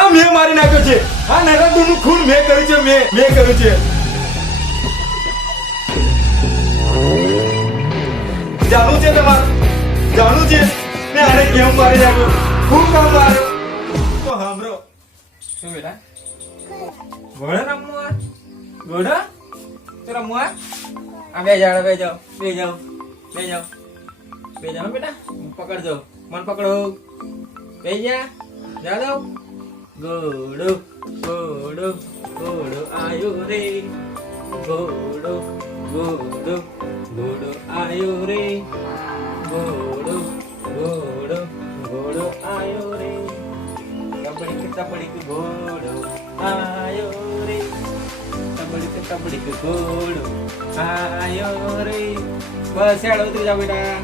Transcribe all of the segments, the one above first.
આ મેં મારી નાખ્યો છે. આ નરેન્દ્રનું ખૂન મેં કર્યું છે. મેં કર્યું છે. જાણવું છે તમારે? જાણવું છે મેં આને કેમ મારી નાખ્યો? ખૂબ કામ માર્યો તો સાંભળો. શું બેટા ઘોડા રમવું આ ઘોડા તો રમવું આ બે જાઓ બેટા પકડજો મન પકડો બે જા દો ઘોડો ઘોડો ઘોડો આયો રે ઘોડો ઘોડો ઘોડો આયો રે ઘોડો ઘોડો ઘોડો આયો રે તબડીક ઘોડો આયો રે તબડીક ઘોડો આયો રે બસ હેડો ઉતરી જાઓ બેટા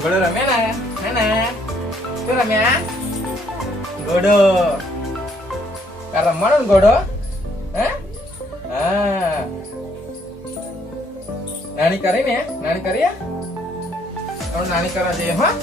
ઘોડો રમે ને હે ને શું રમ્યા ઘોડો રમવાનો ને ઘોડો હે હા નાની કરી ને નાની કરી નાની કરવા જઈએ હા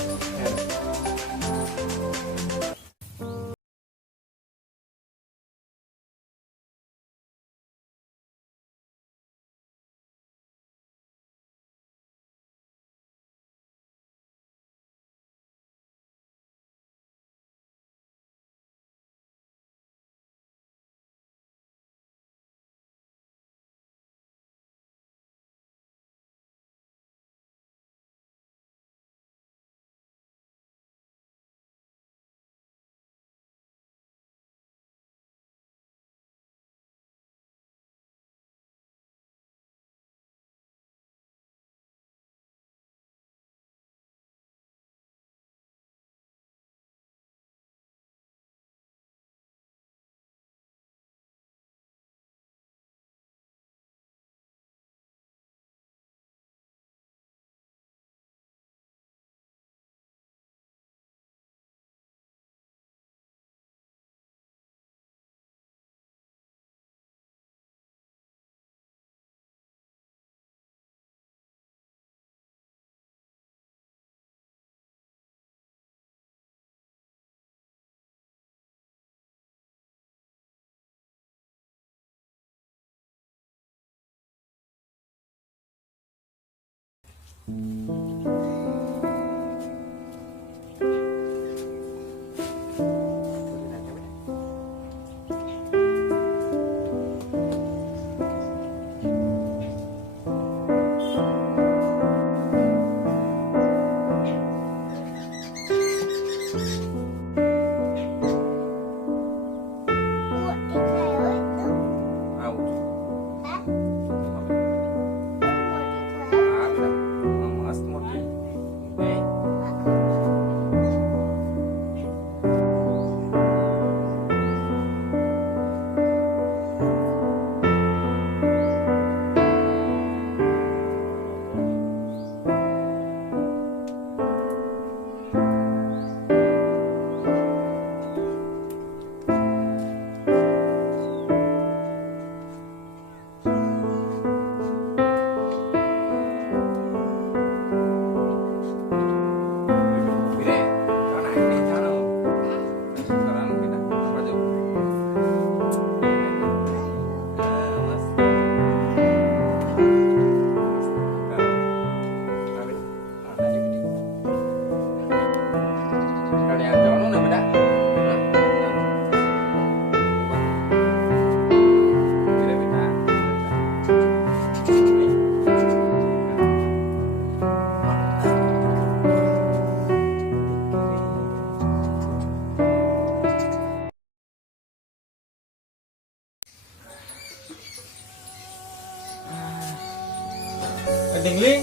ઢીંગલી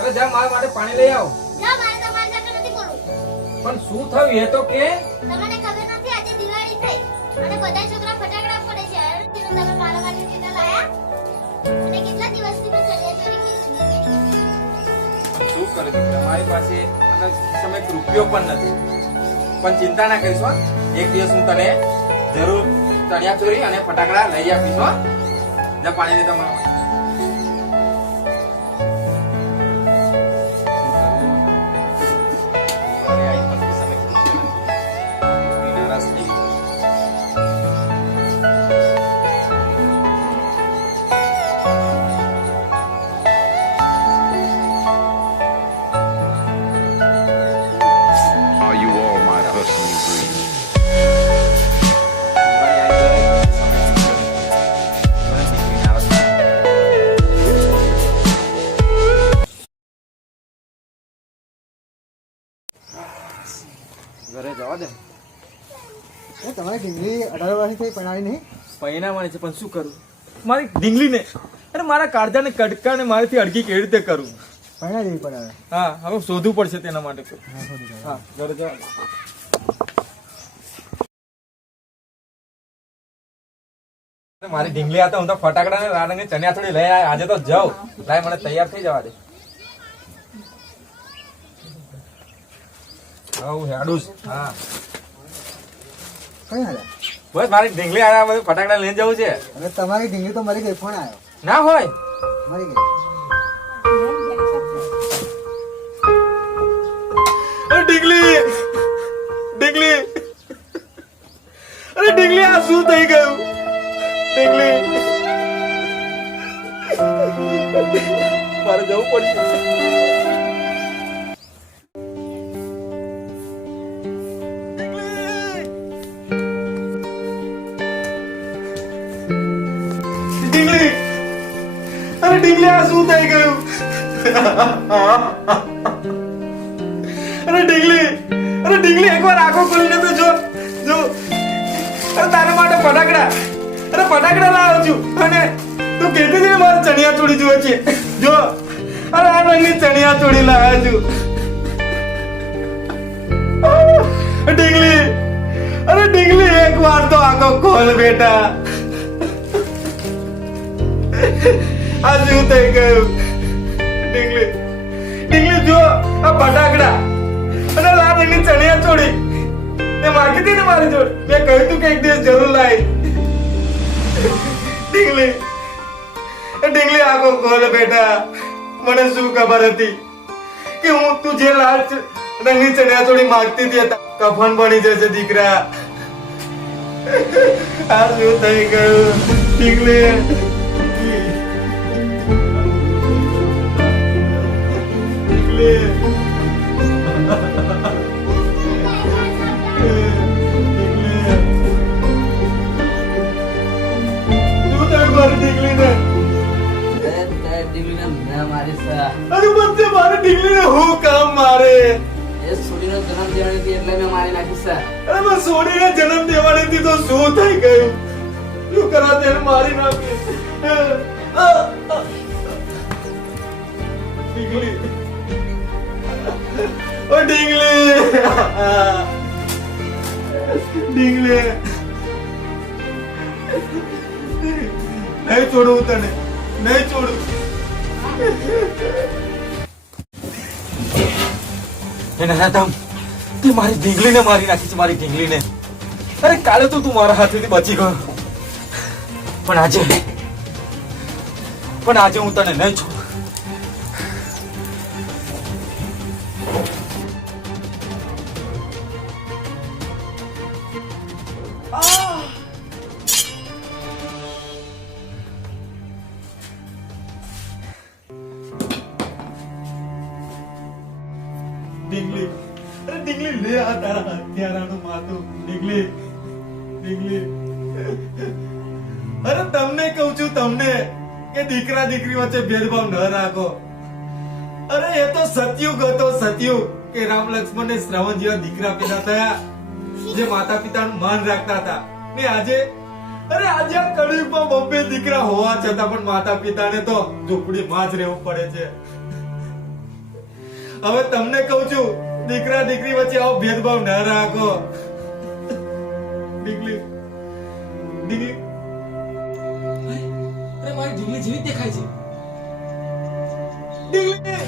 અરે જા મારા માટે પાણી લઈ આવ જા મારે તમારી સાથે નથી કરવું પણ શું થયું એ તો કે તમને ખબર નથી આજે દિવાળી થઈ અને બધા છોકરા ફટાકડા ફોડે છે અરે તમે મારા માટે કેટલા લાયા અને કેટલા દિવસથી મેં ચડિયાચોરી શું કરે દીકરા મારી પાસે અને સમય રૂપિયો પણ નથી પણ ચિંતા ના કરીશ હો એક દિવસ હું તને જરૂર ચણિયાચોરી અને ફટાકડા લઈ આપીશ હો જા પાણી લેતા મારા ઘરે જવા દે. તમારી ઢીંગલી 18 વર્ષની થઈ પરણાવી નહીં? પૈણા મળે છે પણ શું કરું? મારી ઢીંગલીને અરે મારા કાળજાને કડકાને મારાથી અડકી કેવી રીતે કરું? પરણાવી દેવી પડે હવે. હા હવે શોધવું પડશે તેના માટે. હા, શોધી કાઢો. હા ઘરે જવા દે. મારી ઢીંગલી હતા હું તો ફટાકડા ને લાડની ચણિયા થોડી લઈ આવ્યા. આજે તો જાઉં લાય મને તૈયાર થઈ જવા દે. હું હેડું છું. હા કઈ હાલ્યા? બસ મારી ઢીંગલી આવ્યા બધું ફટાકડા લઈને જવું છે. હવે તમારી ઢીંગલી તો મરી ગઈ. ફોન આવ્યો. ના હોય મરી ગઈ. અરે ઢીંગલી ઢીંગલી અરે ઢીંગલી આ શું થઈ ગયું? ઢીંગલી મારે જવું પડશે. ઢીંગલી અરે ઢીંગલી આ શું થઈ ગયું? અરે ઢીંગલી એકવાર આંખો ખોલીને તો જો જો અરે તારા માટે ફટાકડા લાવ્યો છું. અને તું કહેતી હતી ને મારે ચણિયા ચોળી જોઈએ છે. જો અરે આ રંગની ચણિયા ચોળી લાવ્યો છું. ઢીંગલી એકવાર તો આંખો ખોલ બેટા. આ શું થઈ ગયું? ઢીંગલી જો આ ફટાકડા અને લાલ રંગની ચણિયા ચોળી તે માગી હતી ને મારી જોડે. મેં કહ્યું તું કે એક દિવસ જરૂર લાવી. ઢીંગલી આંખો ખોલ બેટા. મને શું ખબર હતી કે હું તું જે લાલ રંગની ચણિયા ચોળી માગતી હતી કફન બની જશે દીકરા. આ શું થઈ ગયું? ઢીંગલી અરે બધે મારી ઢીંગલીને હું કામ મારે? છોડીનો જન્મ દેવાની હતી એટલે મેં મારી નાખી સર. અરે પણ સોનીને જન્મ દેવાની હતી તો શું થઈ ગયું? શું કરા તેને મારી નાખી? ઢીંગલી ઓ ઢીંગલી નહીં છોડું તને, નહીં છોડું. એના તમ તે મારી ઢીંગલીને મારી નાખી છે. મારી ઢીંગલીને અરે કાલે તો તું મારા હાથેથી બચી ગયો પણ આજે હું તને નહીં છોડું. ઢીંગલી લે આ તારા હથિયારાનું માથું. ઢીંગલી અરે તમને કહું છું તમને કે દીકરા દીકરી વચ્ચે ભેદભાવ ન રાખો. અરે એ તો સતયુગ હતો, સતયુગ કે રામ લક્ષ્મણ ને શ્રાવણ જેવા દીકરા પેદા થયા જે માતા પિતાનું માન રાખતા હતા. ને આજે આ કળિયુગમાં બબ્બે દીકરા હોવા છતાં પણ માતા પિતાને તો ઝૂંપડીમાં જ રહેવું પડે છે. હવે તમને કહું છું દીકરા દીકરી વચ્ચે આવો ભેદભાવ ન રાખો. ઢીંગલી અરે મારી ઢીંગલી જેવી જ દેખાય છે. ઢીંગલી